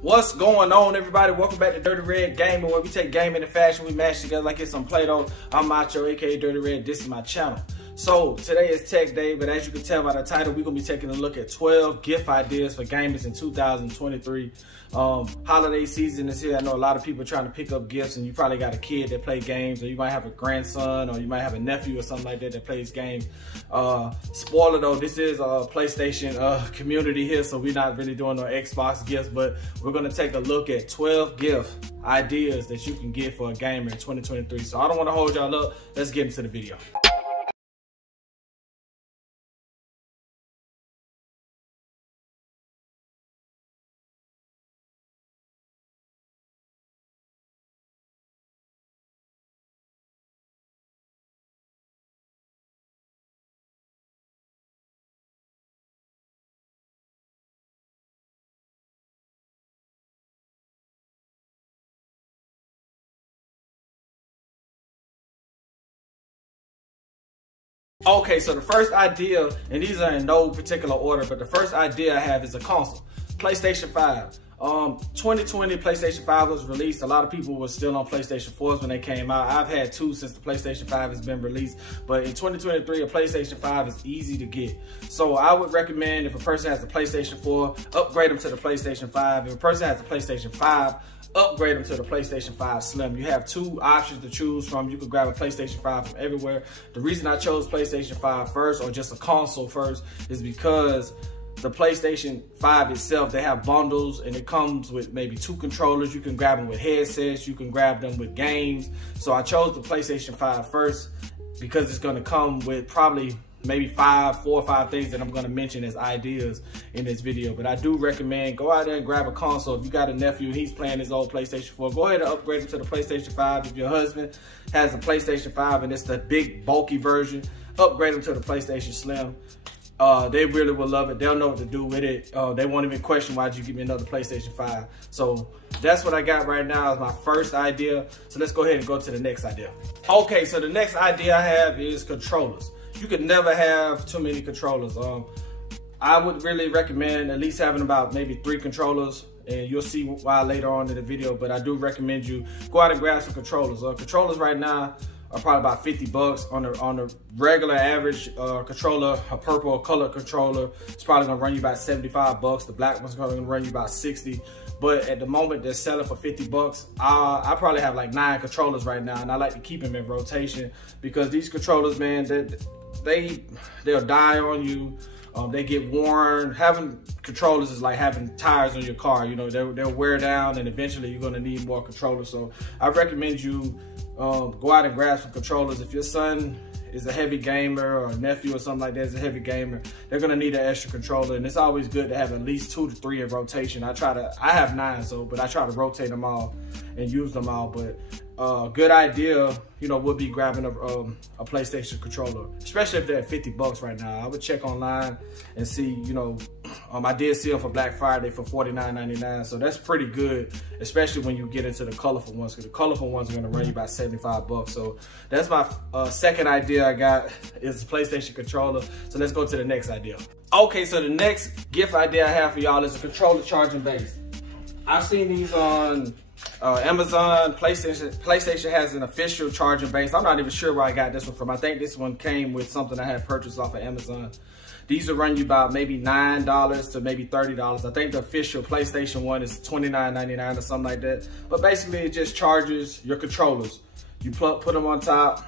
What's going on, everybody? Welcome back to Dirty Red Gaming, where we take gaming and fashion, we mash together like it's some Play-Doh. I'm Macho, aka Dirty Red. This is my channel. So today is Tech Day, but as you can tell by the title, we're gonna be taking a look at 12 gift ideas for gamers in 2023. Holiday season is here. I know a lot of people are trying to pick up gifts, and you probably got a kid that play games, or you might have a grandson, or you might have a nephew or something like that that plays games. Spoiler though, this is a PlayStation community here, so we're not really doing no Xbox gifts, but we're gonna take a look at 12 gift ideas that you can get for a gamer in 2023. So I don't want to hold y'all up. Let's get into the video. Okay, so the first idea, and these are in no particular order, but the first idea I have is a console, PlayStation 5. 2020 PlayStation 5 was released. A lot of people were still on PlayStation 4s when they came out. I've had two since the PlayStation 5 has been released, but in 2023, a PlayStation 5 is easy to get. So I would recommend, if a person has a PlayStation 4, upgrade them to the PlayStation 5. If a person has a PlayStation 5, upgrade them to the PlayStation 5 Slim. You have two options to choose from. You can grab a PlayStation 5 from everywhere. The reason I chose PlayStation 5 first, or just a console first, is because the PlayStation 5 itself, they have bundles, and it comes with maybe 2 controllers. You can grab them with headsets, you can grab them with games. So I chose the PlayStation 5 first because it's gonna come with probably maybe 4 or 5 things that I'm gonna mention as ideas in this video. But I do recommend go out there and grab a console. If you got a nephew, he's playing his old PlayStation 4, go ahead and upgrade him to the PlayStation 5. If your husband has a PlayStation 5 and it's the big bulky version, upgrade him to the PlayStation Slim. They really will love it. They'll know what to do with it. They won't even question why'd you give me another PlayStation 5. So that's what I got right now as my first idea. So let's go ahead and go to the next idea. Okay, so the next idea I have is controllers. You could never have too many controllers. I would really recommend at least having about maybe 3 controllers, and you'll see why later on in the video, but I do recommend you go out and grab some controllers. Controllers right now are probably about 50 bucks on the regular average controller. A purple color controller, it's probably gonna run you about 75 bucks. The black one's gonna run you about 60. But at the moment, they're selling for 50 bucks. I probably have like 9 controllers right now, and I like to keep them in rotation because these controllers, man, they'll die on you. They get worn. Having controllers is like having tires on your car. You know, they'll wear down, and eventually you're gonna need more controllers. So I recommend you go out and grab some controllers. If your son is a heavy gamer, or a nephew or something like that is a heavy gamer, they're gonna need an extra controller, and it's always good to have at least 2 to 3 in rotation. I have 9, but I try to rotate them all and use them all. But good idea, you know, would be grabbing a PlayStation controller, especially if they're at 50 bucks right now. I would check online and see, you know, I did see them for Black Friday for $49.99, so that's pretty good, especially when you get into the colorful ones, because the colorful ones are gonna run you about 75 bucks. So that's my second idea I got, is a PlayStation controller. So let's go to the next idea. Okay, so the next gift idea I have for y'all is a controller charging base. I've seen these on Amazon. PlayStation has an official charging base. I'm not even sure where I got this one from. I think this one came with something I had purchased off of Amazon. These will run you about maybe $9 to maybe $30. I think the official PlayStation one is $29.99 or something like that. But basically, it just charges your controllers. You put them on top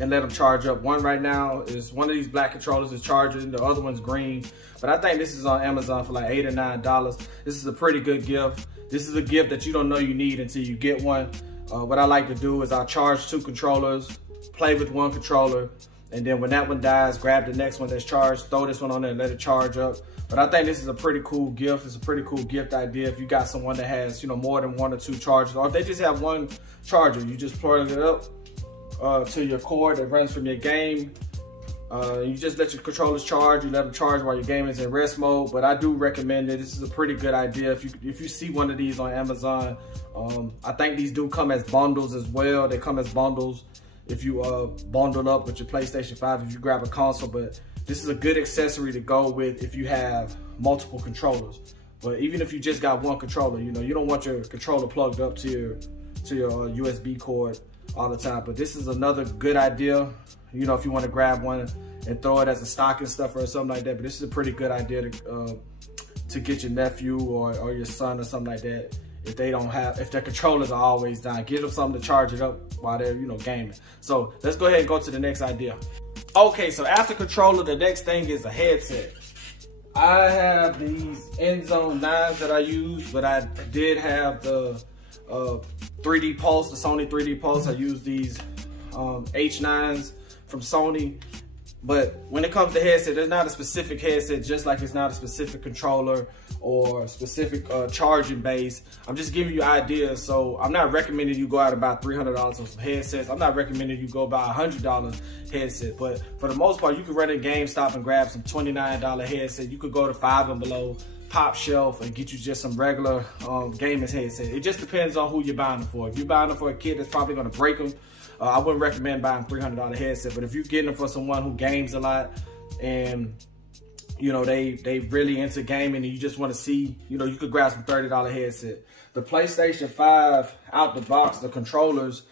and let them charge up. One right now is one of these black controllers is charging, the other one's green. But I think this is on Amazon for like $8 or $9. This is a pretty good gift. This is a gift that you don't know you need until you get one. What I like to do is I'll charge 2 controllers, play with 1 controller, and then when that one dies, grab the next one that's charged, throw this one on there and let it charge up. But I think this is a pretty cool gift. It's a pretty cool gift idea if you got someone that has, you know, more than 1 or 2 chargers, or if they just have 1 charger, you just plug it up to your cord that runs from your game. You just let your controllers charge. You let them charge while your game is in rest mode. But I do recommend it. This is a pretty good idea. If you see one of these on Amazon, I think these do come as bundles as well. They come as bundles if you bundle up with your PlayStation 5, if you grab a console. But this is a good accessory to go with if you have multiple controllers. But even if you just got one controller, you know, you don't want your controller plugged up to your USB cord all the time. But this is another good idea, you know, if you want to grab one and throw it as a stocking stuffer or something like that. But this is a pretty good idea to get your nephew or your son or something like that. If their controllers are always down, give them something to charge it up while they're, you know, gaming. So let's go ahead and go to the next idea. Okay, so after controller, the next thing is a headset. I have these Endzone 9s that I use, but I did have the 3D Pulse, the Sony 3D Pulse. I use these H9s from Sony. But when it comes to headset, there's not a specific headset, just like it's not a specific controller or specific charging base. I'm just giving you ideas. So I'm not recommending you go out and buy $300 on some headsets. I'm not recommending you go buy a $100 headset. But for the most part, you can run in GameStop and grab some $29 headset. You could go to 5 and below, Pop Shelf, and get you just some regular gaming headset. It just depends on who you're buying them for. If you're buying them for a kid that's probably gonna break them, I wouldn't recommend buying a $300 headset. But if you're getting them for someone who games a lot and, you know, they really into gaming and you just want to see, you know, you could grab some $30 headset. The PlayStation 5 out the box, the controllers,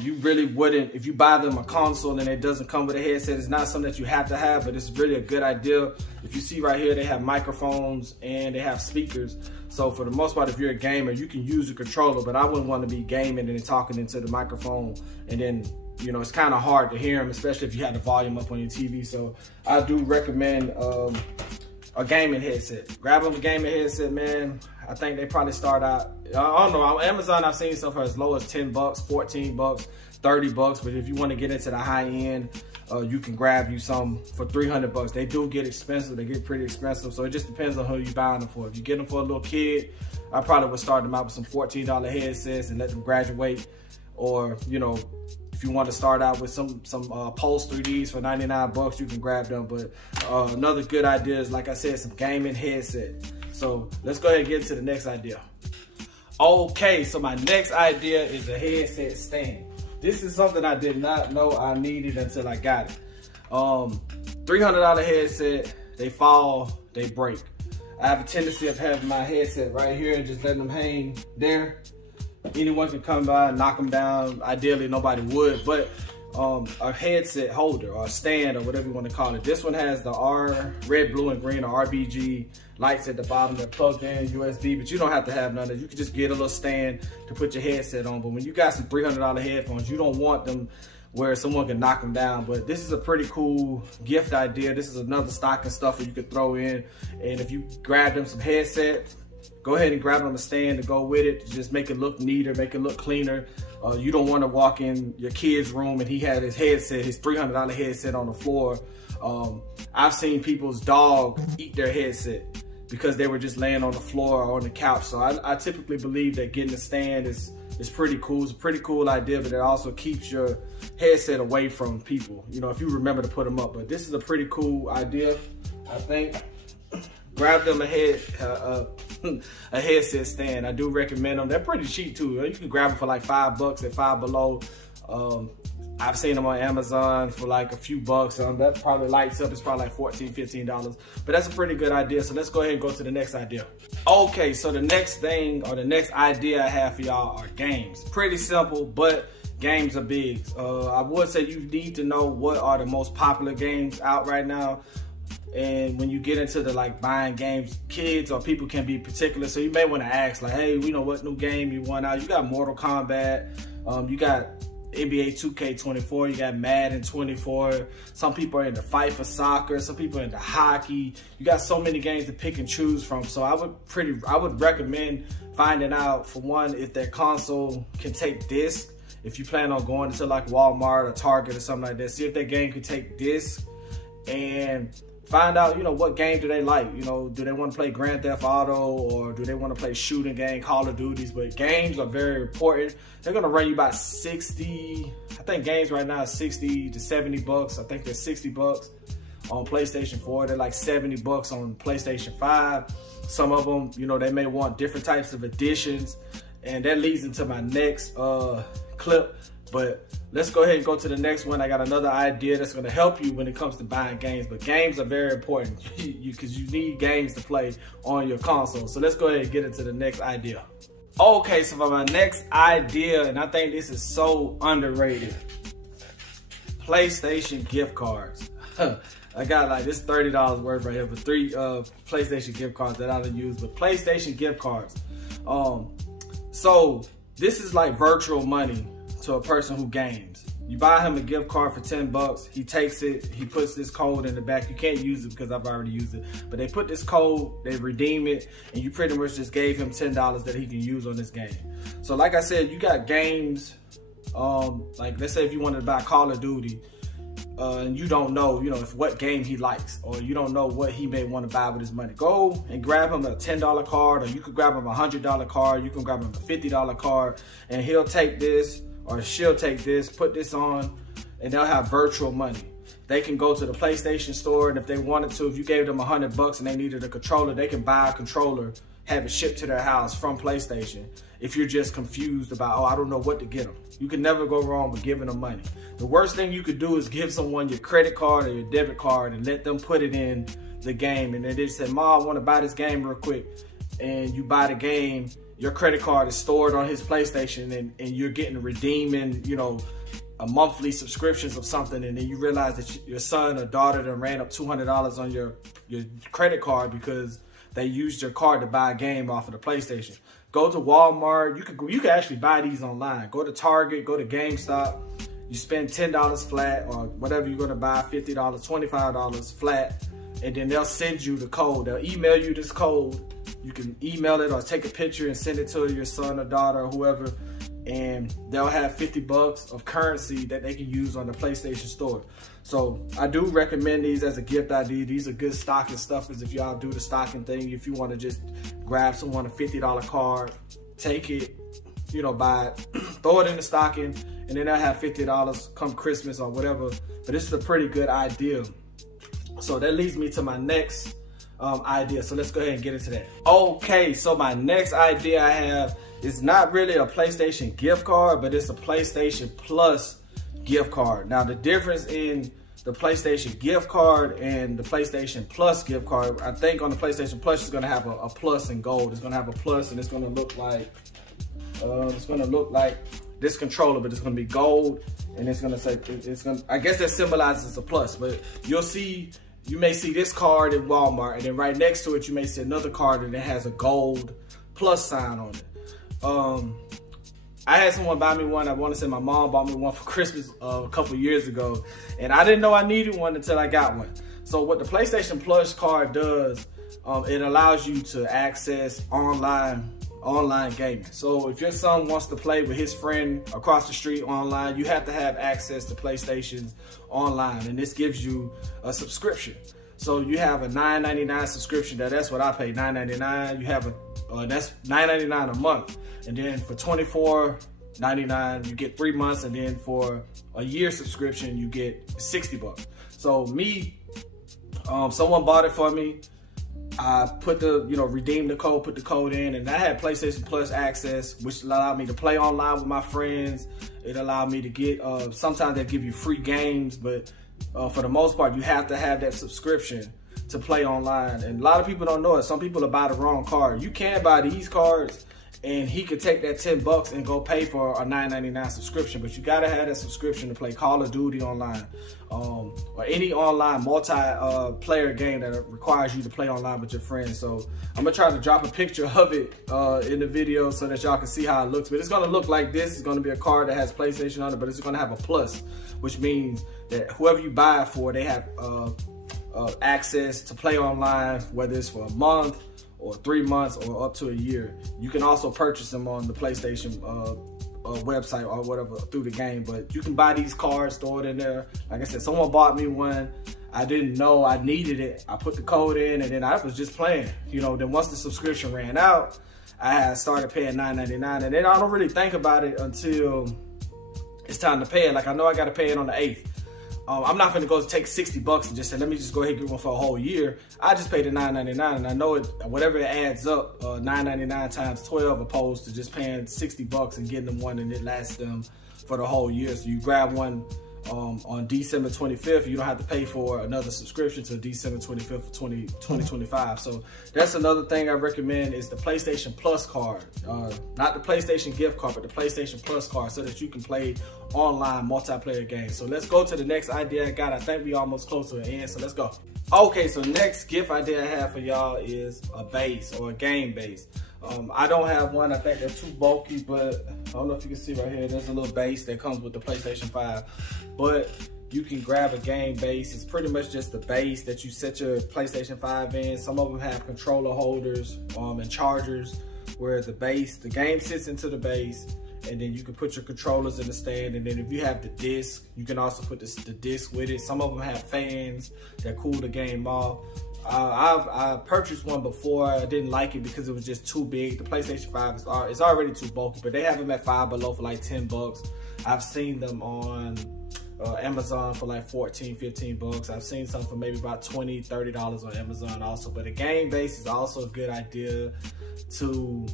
you really wouldn't, if you buy them a console and it doesn't come with a headset, it's not something that you have to have, but it's really a good idea. If you see right here, they have microphones and they have speakers. So for the most part, if you're a gamer, you can use a controller, but I wouldn't want to be gaming and talking into the microphone. And then, you know, it's kind of hard to hear them, especially if you have the volume up on your TV. So I do recommend a gaming headset. Grab them a gaming headset, man. I think they probably start out, I don't know, on Amazon I've seen stuff for as low as 10 bucks, 14 bucks, 30 bucks. But if you want to get into the high end, you can grab you some for 300 bucks. They do get expensive, they get pretty expensive. So it just depends on who you're buying them for. If you get them for a little kid, I probably would start them out with some $14 headsets and let them graduate. Or, you know, if you want to start out with some Pulse 3Ds for 99 bucks, you can grab them. But another good idea is, like I said, some gaming headset. So let's go ahead and get into the next idea. Okay, so my next idea is a headset stand. This is something I did not know I needed until I got it. $300 headset, they fall, they break. I have a tendency of having my headset right here and just letting them hang there. Anyone can come by and knock them down. Ideally, nobody would, but a headset holder or a stand or whatever you want to call it. This one has the red, blue, and green or RBG lights at the bottom that plugged in USB, but you don't have to have none of that. You can just get a little stand to put your headset on. But when you got some $300 headphones, you don't want them where someone can knock them down. But this is a pretty cool gift idea. This is another stocking stuffer you could throw in. And if you grab them some headset, go ahead and grab them a stand to go with it to just make it look neater, make it look cleaner. You don't want to walk in your kid's room and he had his headset, his $300 headset on the floor. I've seen people's dog eat their headset because they were just laying on the floor or on the couch. So I typically believe that getting a stand is pretty cool. It's a pretty cool idea, but it also keeps your headset away from people, you know, if you remember to put them up. But this is a pretty cool idea, I think. Grab them a headset stand. I do recommend them. They're pretty cheap too. You can grab them for like 5 bucks at 5 Below. I've seen them on Amazon for like a few bucks. That probably lights up. It's probably like $14, $15. But that's a pretty good idea. So let's go ahead and go to the next idea. Okay, so the next thing or the next idea I have for y'all are games. Pretty simple, but games are big. I would say you need to know what are the most popular games out right now. And when you get into the like buying games, kids or people can be particular. So you may want to ask like, hey, you know what new game you want out? You got Mortal Kombat, you got NBA 2K24, you got Madden 24. Some people are into Fight for Soccer, some people are into hockey. You got so many games to pick and choose from. So I would recommend finding out, for one, if their console can take disc. If you plan on going to like Walmart or Target or something like that, see if that game can take disc and find out, you know, what game do they like? You know, do they want to play Grand Theft Auto or do they want to play shooting game, Call of Duties? But games are very important. They're going to run you about 60, I think games right now is 60 to 70 bucks. I think they're 60 bucks on PlayStation 4. They're like 70 bucks on PlayStation 5. Some of them, you know, they may want different types of editions. And that leads into my next clip. But let's go ahead and go to the next one. I got another idea that's going to help you when it comes to buying games, but games are very important because you need games to play on your console. So let's go ahead and get into the next idea. Okay, so for my next idea, and I think this is so underrated, PlayStation gift cards. I got like this $30 worth right here for 3 PlayStation gift cards that I don't use, but PlayStation gift cards. So this is like virtual money to a person who games. You buy him a gift card for 10 bucks. He takes it, he puts this code in the back. You can't use it because I've already used it, but they put this code, they redeem it, and you pretty much just gave him $10 that he can use on this game. So like I said, you got games, like let's say if you wanted to buy Call of Duty, and you don't know, if what game he likes, or you don't know what he may want to buy with his money, go and grab him a $10 card, or you could grab him a $100 card, you can grab him a $50 card, and he'll take this, or she'll take this, put this on, and they'll have virtual money. They can go to the PlayStation store, and if they wanted to, if you gave them 100 bucks and they needed a controller, they can buy a controller, have it shipped to their house from PlayStation. If you're just confused about, oh, I don't know what to get them. You can never go wrong with giving them money. The worst thing you could do is give someone your credit card or your debit card and let them put it in the game. And then they say, Mom, I want to buy this game real quick. And you buy the game, your credit card is stored on his PlayStation, and you're getting redeeming, a monthly subscriptions of something, and then you realize that your son or daughter done ran up $200 on your credit card because they used your card to buy a game off of the PlayStation. Go to Walmart. You can actually buy these online. Go to Target, go to GameStop. You spend $10 flat, or whatever you're gonna buy, $50, $25 flat, and then they'll send you the code. They'll email you this code. You can email it or take a picture and send it to your son or daughter or whoever, and they'll have 50 bucks of currency that they can use on the PlayStation store. So I do recommend these as a gift idea. These are good stocking stuffers if y'all do the stocking thing. If you want to just grab someone a $50 card, take it, buy it, throw it in the stocking, and then they'll have $50 come Christmas or whatever. But this is a pretty good idea. So that leads me to my next idea. So let's go ahead and get into that. Okay, so my next idea I have is not really a PlayStation gift card, but it's a PlayStation Plus gift card. Now the difference in the PlayStation gift card and the PlayStation Plus gift card, I think on the PlayStation Plus it's gonna have a plus in gold. It's gonna have a plus, and it's gonna look like this controller, but it's gonna be gold, and it's gonna say, I guess that symbolizes a plus. But you may see this card in Walmart, and then right next to it you may see another card and it has a gold plus sign on it. I had someone buy me one. I want to say my mom bought me one for Christmas a couple years ago, and I didn't know I needed one until I got one. So what the PlayStation Plus card does, it allows you to access online gaming. So if your son wants to play with his friend across the street online, you have to have access to PlayStations online, and this gives you a subscription. So you have a $9.99 subscription. That's what I pay, $9.99. You have that's $9.99 a month, and then for $24.99 you get 3 months, and then for a year subscription you get 60 bucks. So someone bought it for me. I put redeemed the code, put the code in, and I had PlayStation Plus access, which allowed me to play online with my friends. It allowed me to get, sometimes they give you free games, but for the most part, you have to have that subscription to play online. And a lot of people don't know it. Some people will buy the wrong card. You can buy these cards, and he could take that 10 bucks and go pay for a $9.99 subscription, but you gotta have that subscription to play Call of Duty online, or any online multi-player game that requires you to play online with your friends. So I'm gonna try to drop a picture of it in the video so that y'all can see how it looks. But it's gonna look like this. It's gonna be a card that has PlayStation on it, but it's gonna have a plus, which means that whoever you buy it for, they have access to play online, whether it's for a month or 3 months or up to a year. You can also purchase them on the PlayStation website or whatever through the game, but you can buy these cards, throw it in there. Like I said, someone bought me one. I didn't know I needed it. I put the code in, and then I was just playing. Then once the subscription ran out, I had started paying $9.99, and then I don't really think about it until it's time to pay it. Like I know I gotta pay it on the 8th. I'm not gonna go take 60 bucks and just say, let me just go ahead and get one for a whole year. I just paid the $9.99, and I know it, whatever it adds up, $9.99 times 12, opposed to just paying 60 bucks and getting them one and it lasts them for the whole year. So you grab one on December 25th, you don't have to pay for another subscription till December 25th of 2025. So that's another thing I recommend is the PlayStation Plus card. Not the PlayStation gift card, but the PlayStation Plus card, so that you can play online multiplayer games. So let's go to the next idea I got. I think we almost close to the end, so let's go. Okay, so next gift idea I have for y'all is a base or a game base. I don't have one. I think they're too bulky, but I don't know if you can see right here. There's a little base that comes with the PlayStation 5, but you can grab a game base. It's pretty much just the base that you set your PlayStation 5 in. Some of them have controller holders and chargers where the game sits into the base, and then you can put your controllers in the stand. And then if you have the disc, you can also put the disc with it. Some of them have fans that cool the game off. I purchased one before. I didn't like it because it was just too big. The PlayStation 5 is already too bulky, but they have them at Five Below for like 10 bucks. I've seen them on Amazon for like 14, 15 bucks. I've seen some for maybe about $20, $30 on Amazon also. But a game base is also a good idea to,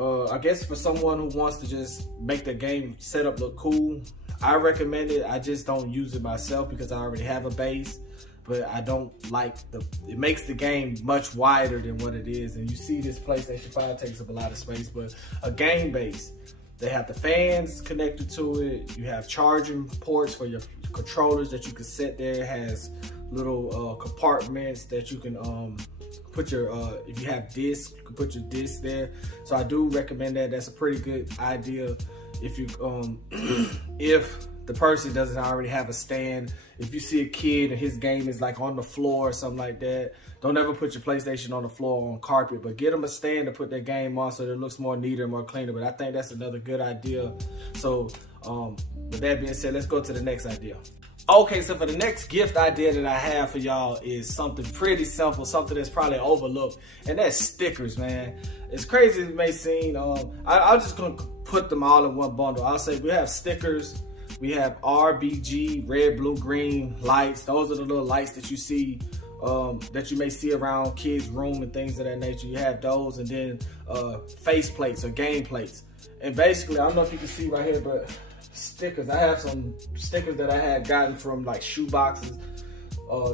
I guess for someone who wants to just make the game setup look cool. I recommend it. I just don't use it myself because I already have a base. But I don't like it makes the game much wider than what it is. And you see this PlayStation 5 takes up a lot of space, but a game base, they have the fans connected to it. You have charging ports for your controllers that you can set there. It has little compartments that you can put your, if you have discs, you can put your discs there. So I do recommend that. That's a pretty good idea if you, if the person doesn't already have a stand. If you see a kid and his game is like on the floor or something like that, don't ever put your PlayStation on the floor or on carpet, but get them a stand to put their game on so that it looks more neater and more cleaner. But I think that's another good idea. So with that being said, let's go to the next idea. Okay, so for the next gift idea that I have for y'all is something pretty simple, something that's probably overlooked, and that's stickers, man. As crazy as it may seem, I'm just gonna put them all in one bundle. I'll say we have stickers. We have RBG, red, blue, green lights. Those are the little lights that you see, that you may see around kids' room and things of that nature. You have those, and then face plates or game plates. And basically, I don't know if you can see right here, but stickers. I have some stickers that I had gotten from like shoe boxes,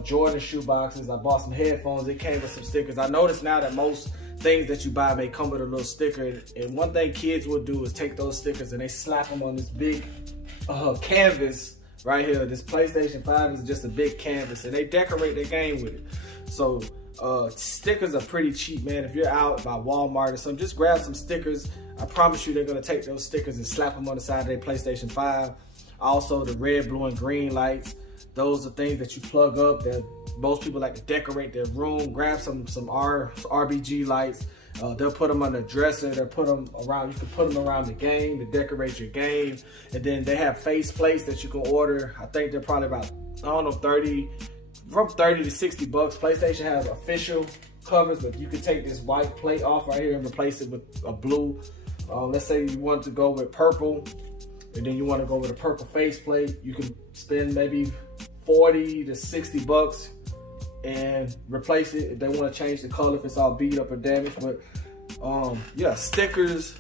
Jordan shoe boxes. I bought some headphones. It came with some stickers. I noticed now that most things that you buy may come with a little sticker. And one thing kids will do is take those stickers and they slap them on this big canvas right here. This PlayStation 5 is just a big canvas, and they decorate their game with it. So stickers are pretty cheap, man. If you're out by Walmart or something, just grab some stickers. I promise you they're gonna take those stickers and slap them on the side of their PlayStation 5. Also the red, blue, and green lights. Those are things that you plug up that most people like to decorate their room. Grab some RBG lights. They'll put them on the dresser. They'll put them around. You can put them around the game to decorate your game. And then they have face plates that you can order. I think they're probably about, I don't know, from 30 to 60 bucks. PlayStation has official covers, but you can take this white plate off right here and replace it with a blue. Let's say you want to go with purple, and then you want to go with a purple face plate. You can spend maybe 40 to 60 bucks and replace it if they want to change the color if it's all beat up or damaged. But yeah, stickers,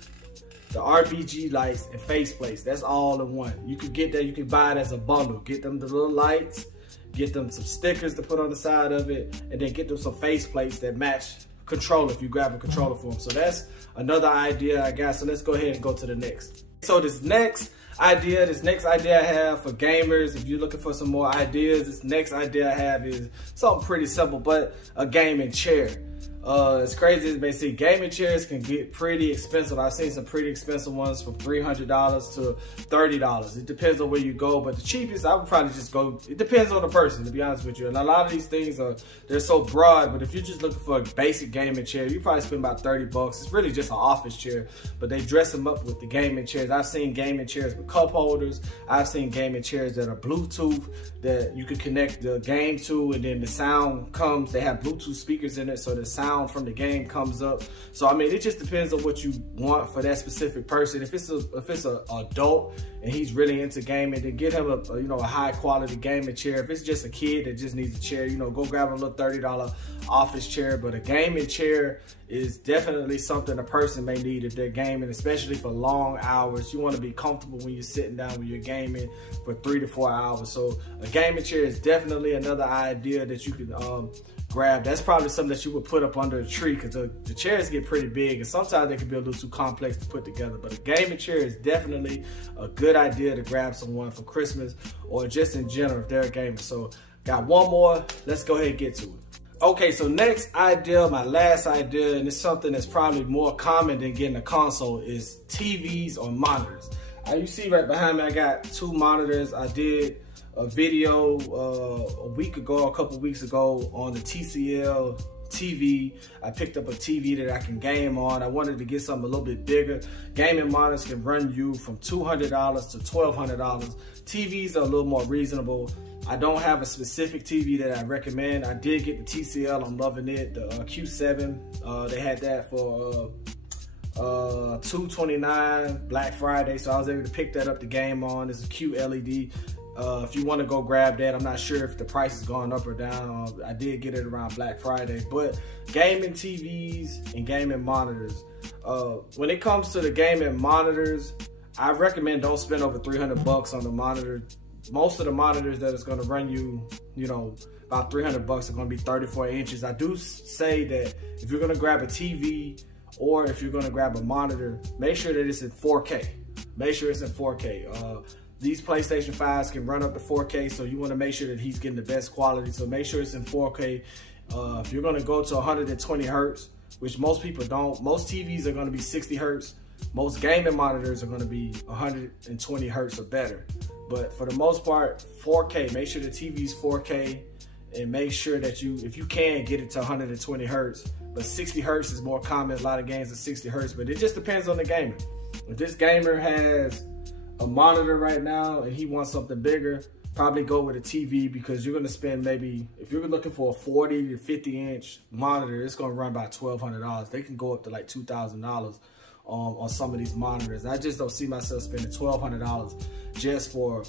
the RBG lights, and face plates, that's all in one. You could get that, you can buy it as a bundle. Get them the little lights, get them some stickers to put on the side of it, and then get them some face plates that match controller if you grab a controller for them. So that's another idea I got. So let's go ahead and go to the next. So this next idea I have for gamers, if you're looking for some more ideas, this next idea I have is something pretty simple, but a gaming chair. As crazy as it may seem, gaming chairs can get pretty expensive. I've seen some pretty expensive ones from $300 to $30. It depends on where you go, but the cheapest, I would probably just go, it depends on the person, to be honest with you. And a lot of these things they're so broad, but if you're just looking for a basic gaming chair, you probably spend about 30 bucks. It's really just an office chair, but they dress them up with the gaming chairs. I've seen gaming chairs with cup holders. I've seen gaming chairs that are Bluetooth that you can connect the game to, and then the sound comes. They have Bluetooth speakers in it, so the sound sound from the game comes up. So I mean, it just depends on what you want for that specific person. If it's a adult and he's really into gaming, then get him a high quality gaming chair. If it's just a kid that just needs a chair, go grab a little $30 office chair. But a gaming chair is definitely something a person may need if they're gaming, especially for long hours. You want to be comfortable when you're sitting down when you're gaming for 3 to 4 hours. So a gaming chair is definitely another idea that you can grab. That's probably something that you would put up under a tree, because the chairs get pretty big and sometimes they can be a little too complex to put together. But a gaming chair is definitely a good idea to grab someone for Christmas or just in general if they're a gamer. So got one more, let's go ahead and get to it. Okay, so next idea, my last idea, and it's something that's probably more common than getting a console, is TVs or monitors. You see right behind me, I got 2 monitors. I did a video a couple weeks ago on the TCL TV. I picked up a TV that I can game on. I wanted to get something a little bit bigger. Gaming monitors can run you from $200 to $1,200. TVs are a little more reasonable. I don't have a specific TV that I recommend. I did get the TCL, I'm loving it. The Q7, they had that for $229 Black Friday, so I was able to pick that up to game on. It's a QLED. If you want to go grab that, I'm not sure if the price has gone up or down. I did get it around Black Friday. But gaming TVs and gaming monitors, when it comes to the gaming monitors, I recommend don't spend over 300 bucks on the monitor. Most of the monitors that is going to run you, about 300 bucks are going to be 34 inches. I do say that if you're going to grab a TV or if you're going to grab a monitor, make sure that it's in 4K. Make sure it's in 4K. These PlayStation 5s can run up to 4K, so you want to make sure that he's getting the best quality. So make sure it's in 4K. If you're going to go to 120 hertz, which most people don't, most TVs are going to be 60 hertz. Most gaming monitors are going to be 120 hertz or better. But for the most part, 4K. Make sure the TV's 4K, and make sure that if you can, get it to 120 hertz. But 60 hertz is more common. A lot of games are 60 hertz, but it just depends on the gamer. If this gamer has a monitor right now and he wants something bigger, probably go with a TV, because you're going to spend maybe, if you're looking for a 40 to 50 inch monitor, it's going to run about $1,200. They can go up to like $2,000 on some of these monitors. I just don't see myself spending $1,200 just for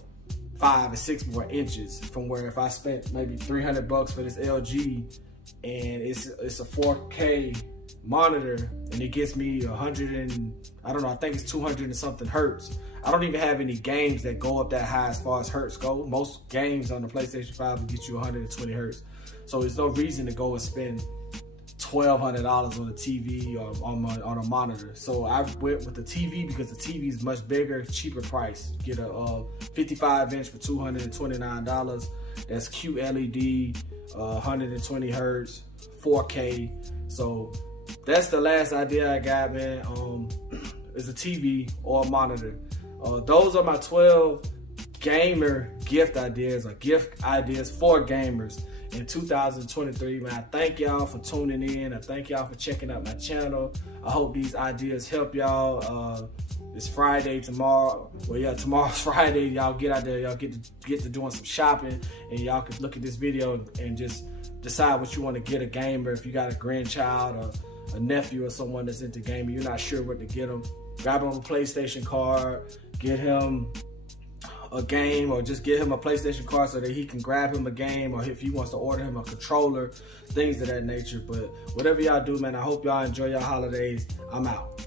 5 or 6 more inches, from where if I spent maybe 300 bucks for this LG and it's a 4K monitor and it gets me 100 and I don't know, I think it's 200 and something hertz. I don't even have any games that go up that high as far as hertz go. Most games on the PlayStation 5 will get you 120 hertz. So there's no reason to go and spend $1,200 on a TV or on a monitor. So I went with the TV because the TV is much bigger, cheaper price. Get a 55 inch for $229. That's QLED, 120 hertz, 4K. So that's the last idea I got, man. Is a TV or a monitor. Those are my 12 gamer gift ideas, or gift ideas for gamers in 2023, man. I thank y'all for tuning in. I thank y'all for checking out my channel. I hope these ideas help y'all. It's Friday tomorrow. Well, yeah, tomorrow's Friday. Y'all get out there. Y'all get to doing some shopping, and y'all can look at this video and just decide what you want to get a gamer. If you got a grandchild or a nephew or someone that's into gaming, you're not sure what to get them, grab him a PlayStation card, get him a game, or just get him a PlayStation card so that he can grab him a game, or if he wants to order him a controller, things of that nature. But whatever y'all do, man, I hope y'all enjoy your holidays. I'm out.